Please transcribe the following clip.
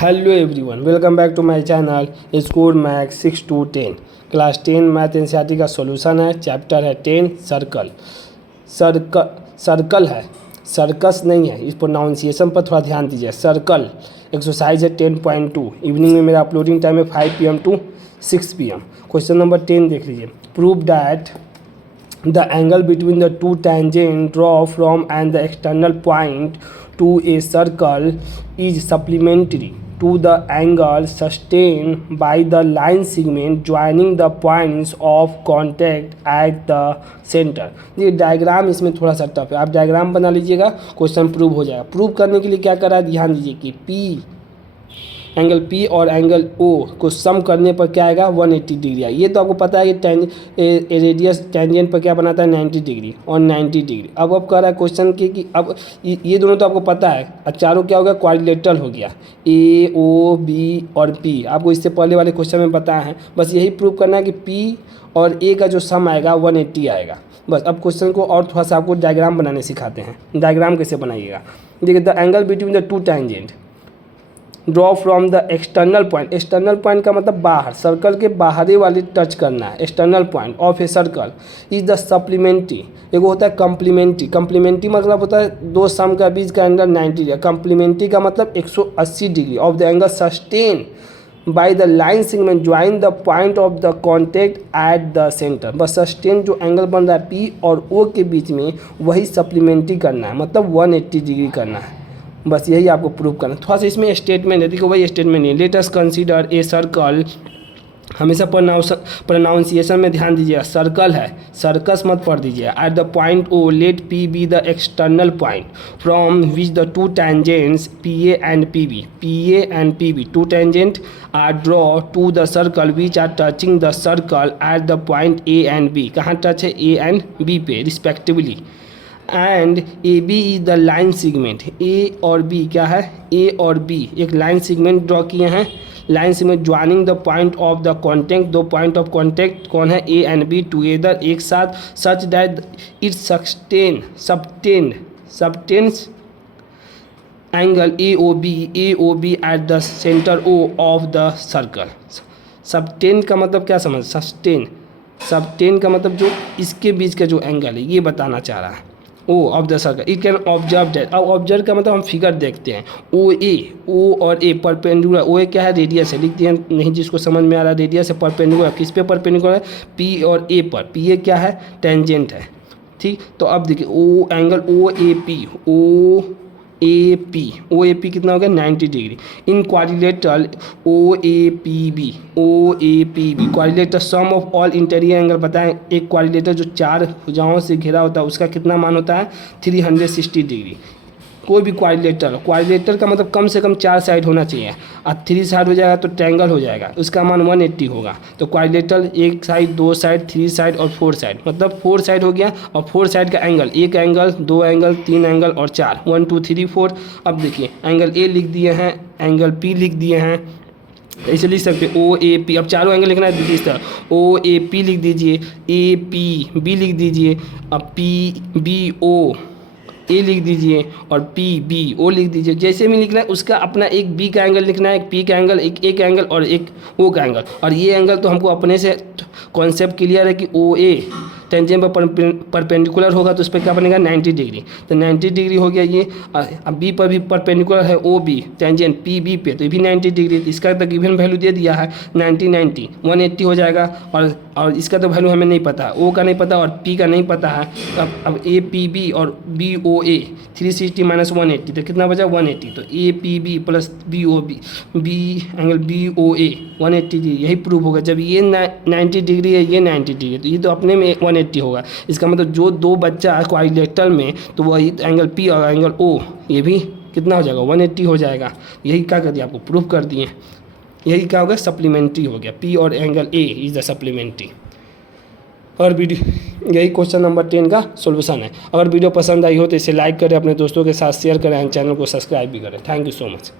Hello everyone, welcome back to my channel school maths 6 to 10 class 10 math NCERT का solution है। Chapter है 10 circle. Circle है, circus नहीं है। इस प्रोनाउंसिएशन पर थोड़ा ध्यान दीजिए। सर्कल एक्सरसाइज है 10.2। इवनिंग में मेरा अपलोडिंग टाइम है 5 PM to 6 PM। Question number 10 देख लीजिए। Prove that the angle between the two tangents draw from and the external point to a circle is supplementary to the angle sustained by the line segment joining the points of contact at the center। ये diagram इसमें थोड़ा सा tough है, आप diagram बना लीजिएगा, question prove हो जाएगा। प्रूव करने के लिए क्या करा है ध्यान दीजिए कि एंगल P और एंगल O को सम करने पर क्या आएगा 180 डिग्री आएगा। ये तो आपको पता है कि रेडियस टेंजेंट पर क्या बनाता है 90 डिग्री और 90 डिग्री। अब कह रहा है क्वेश्चन कि अब ये दोनों तो आपको पता है, अब चारों क्या हो गया क्वाड्रिलेटरल हो गया, A O B और P आपको इससे पहले वाले क्वेश्चन में बताया है। बस यही प्रूव करना है कि P और A का जो सम आएगा 180 आएगा। बस अब क्वेश्चन को और थोड़ा सा आपको डायग्राम बनाने सिखाते हैं। डायग्राम कैसे बनाइएगा, देखिए the angle between the two tangent draw from the external point. External point का मतलब बाहर, सर्कल के बाहरी वाली टच करना है। External point of a circle is the supplementary. एक होता है कम्प्लीमेंट्री। कम्प्लीमेंट्री मतलब होता है दो सम का बीच का एंगल 90 डिग्री। कम्प्लीमेंट्री का मतलब 180 degree of the angle sustain by the line segment join the point of the contact eight the centre. बस सस्टेन जो एंगल बन रहा है P और O के बीच में वही सप्लीमेंट्री करना है, मतलब 180 डिग्री करना है। बस यही आपको प्रूव करना है। थोड़ा सा इसमें स्टेटमेंट है, देखो वही स्टेटमेंट नहीं। Let us consider a circle. हमेशा प्रोनाउंसिएशन में ध्यान दीजिएगा। सर्कल है, सर्कस मत पढ़ दीजिए। At the point O let P be the external point from which the two tangents PA and PB two tangent are draw to the circle which are touching the circle at the point A and B। कहाँ touch है A and B पे respectively. And A B is the line segment. ए और B क्या है, ए और B एक line segment draw किए हैं। Line segment joining the point of the contact. दो पॉइंट ऑफ कॉन्टेक्ट कौन है ए एंड बी टुगेदर एक साथ, such that it subtends angle A O B at the centre O of the circle. Subtend का मतलब क्या समझ, subtend का मतलब जो इसके बीच का जो एंगल है ये बताना चाह रहा है। O of the circle it can observe that. अब ऑब्जर्व का मतलब हम फिगर देखते हैं। ओ और ए परपेंडिकुलर। ओ ए क्या है रेडियस है, लिख दिया नहीं जिसको समझ में आ रहा है। रेडियस है परपेंडिकुलर, किस पे परपेंडिकुलर है P और A पर। P ए क्या है टेंजेंट है, ठीक। तो अब देखिए ओ एंगल ओ ए पी कितना हो गया 90 degree. In quadrilateral O A P B quadrilateral sum of all interior angle बताएं। एक क्वाड्रिलेटर जो चार भुजाओं से घिरा होता है उसका कितना मान होता है 360 डिग्री। कोई भी क्वाड्रिलेटर का मतलब कम से कम 4 साइड होना चाहिए। अब 3 साइड हो जाएगा तो ट्रायंगल हो जाएगा, उसका मान 180 होगा। तो क्वाड्रिलेटर 1 साइड 2 साइड 3 साइड और 4 साइड, मतलब 4 साइड हो गया। और 4 साइड का एंगल, 1 एंगल 2 एंगल 3 एंगल और 4, 1 2 3 4। अब देखिए एंगल ए लिख दिए हैं, एंगल पी लिख दिए हैं, ऐसे लिख सकते ओ ए पी। अब चारों एंगल लिखना है देखिए इस तरह। ओ ए पी लिख दीजिए, ए पी बी लिख दीजिए, अब पी बी ओ ए लिख दीजिए और पी बी ओ लिख दीजिए। जैसे भी लिखना है उसका अपना एक बी का एंगल लिखना है, एक पी का एंगल, एक एंगल और एक ओ का एंगल। और ये एंगल तो हमको अपने से कॉन्सेप्ट क्लियर है कि ओ ए टेंजेंट पर परपेंडिकुलर होगा तो उस पर क्या बनेगा 90 डिग्री। तो 90 डिग्री हो गया ये। अब बी पर भी परपेंडिकुलर है O B tangent P B पे, तो ये भी 90 डिग्री। इसका तो गिवन वैल्यू दे दिया है 90 180 हो जाएगा। और इसका तो वैल्यू हमें नहीं पता, ओ का नहीं पता और पी का नहीं पता है। अब ए पी बी और बी ओ ए 360 माइनस 180 तो कितना बचा 180। तो A P B plus B O B angle B O A 180 degree. यही प्रूव होगा जब ये 90 डिग्री है ये 90 डिग्री, तो ये तो अपने में 180 होगा। इसका मतलब जो दो बच्चा है क्वाड्रिलेटरल में तो वही एंगल पी और एंगल ओ ये भी कितना हो जाएगा 180 हो जाएगा। यही क्या कर दिया आपको प्रूव कर दिए। यही क्या हो गया सप्लीमेंट्री हो गया, P और angle A is the supplementary. और वीडियो यही क्वेश्चन नंबर 10 का सॉल्यूशन है। अगर वीडियो पसंद आई हो तो इसे लाइक करें, अपने दोस्तों के साथ शेयर करें, चैनल को सब्सक्राइब भी करें। Thank you so much.